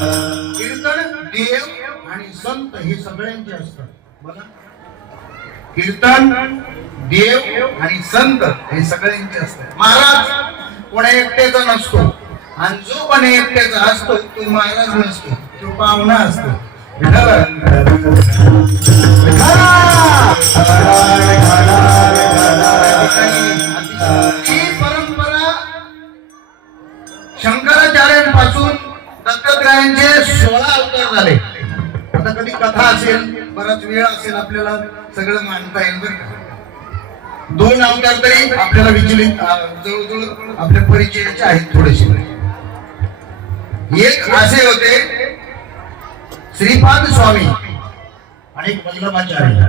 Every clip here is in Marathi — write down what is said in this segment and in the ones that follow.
कीर्तन देव आणि संत हे सगळ्यांचे असतात. बघा. कीर्तन देव आणि संत हे सगळ्यांचे असतात. महाराज कोणा एकट्याचा नसतो. आणि जो पण एकट्याचा असतो तो महाराज नसतो. तो पाहुणा असतो. सोळा अवतार झाले आता कधी कथा असेल बराच वेळ असेल आपल्याला सगळं मांडता येईल बरं दोन अवतार तरी आपल्याला विचलित जवळजवळ आपल्या परिचयाचे आहेत थोडेसे. एक असे होते श्रीपाद स्वामी आणि एक वल्लभाचार्य.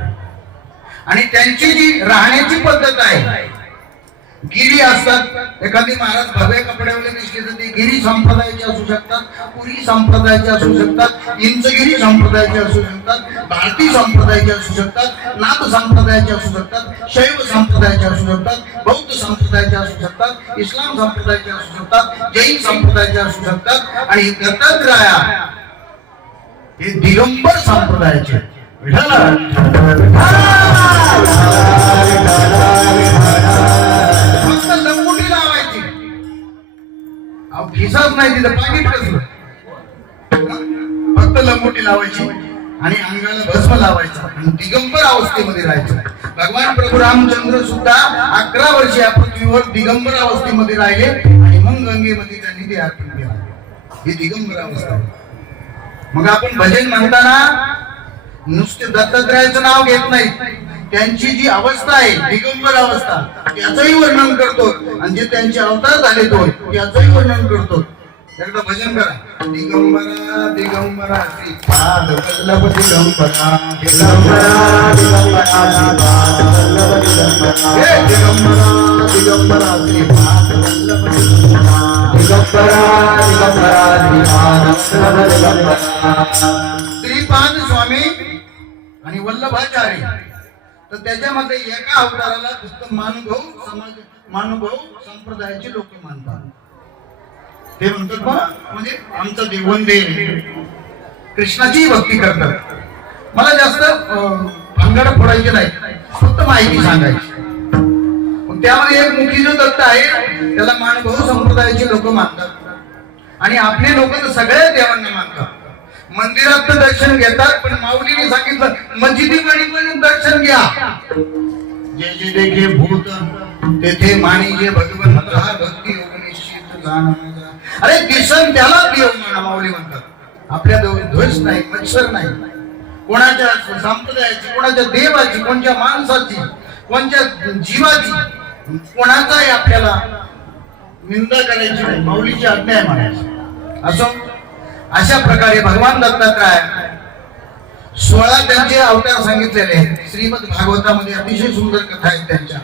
आणि त्यांची जी राहण्याची पद्धत आहे गिरी असतात. एखादी महाराज भव्य कपड्यावले दिसले तर ते गिरी संप्रदायाचे असू शकतात पुरी संप्रदायाचे असू शकतात इंचगिरी संप्रदायाचे असू शकतात भारती संप्रदायाचे असू शकतात नाथ संप्रदायाचे असू शकतात शैव संप्रदायाचे असू शकतात बौद्ध संप्रदायाचे असू शकतात इस्लाम संप्रदायाचे असू शकतात जैन संप्रदायाचे असू शकतात आणि दत्तात्रया हे दिगंबर संप्रदायाचे. विठ्ठल. नाही तिथं पाणी कसलं फक्त लंगोटी लावायची आणि अंगाला भस्म लावायचं आणि दिगंबर अवस्थेमध्ये राहायचं. भगवान प्रभू रामचंद्र सुद्धा अकरा वर्ष या पृथ्वीवर दिगंबर अवस्थेमध्ये राहिले आणि मग गंगेमध्ये त्यांनी ते अर्पण केला. ही दिगंबर अवस्था. मग आपण भजन म्हणताना नुसते दत्तात्रयाचं नाव घेत नाही. त्यांची जी अवस्था आहे दिगंबर अवस्था त्याचंही वर्णन करतो आणि जे त्यांचे अवतार झाले तो त्याचंही वर्णन करतो एकदा भजन करा. दिगंबरा दिगंबरा श्रीपाद वल्लभ दिगंबरा. दिगंबरा दिगंबरा श्रीपाद वल्लभ दिगंबरा हे दिगंबरा दिगंबरा श्रीपाद वल्लभ दिगंबरा. दिगंबरा दिगंबरा श्रीपाद वल्लभ दिगंबरा. श्रीपाद स्वामी आणि वल्लभाचार्य. तर त्याच्यामध्ये एका अवताराला फक्त मानुभव समाज मानुभव संप्रदायाचे लोक मानतात. ते म्हणतात बा म्हणजे आमचा देवंदे कृष्णाची भक्ती करतात. मला जास्त अं, फोडायचे नाही. फक्त माहिती सांगायची. मग त्यामध्ये एक मुखी जो दत्त आहे त्याला मानभाऊ संप्रदायाचे लोक मानतात. आणि आपले लोक तर सगळ्या देवांना मानतात. मंदिरात तर दर्शन घेतात पण माऊलीने सांगितलं मस्जिदीमध्ये पण दर्शन घ्या. जे जे देखे भूत तेथे मानी जे भगवंत हा भक्ती योग निश्चित अरे दिसन त्याला देव माना माऊली म्हणतात. आपल्या देव ध्वज नाही मत्सर नाही. कोणाच्या संप्रदायाची कोणाच्या देवाची कोणत्या माणसाची कोणत्या जीवाची कोणाचाही आपल्याला निंदा करायची नाही माऊलीची आज्ञा म्हणायची. असो अशा प्रकारे भगवान दत्तात्रय सोळा त्यांचे अवतार सांगितलेले आहेत. श्रीमद भागवतामध्ये अतिशय सुंदर कथा आहेत त्यांच्या.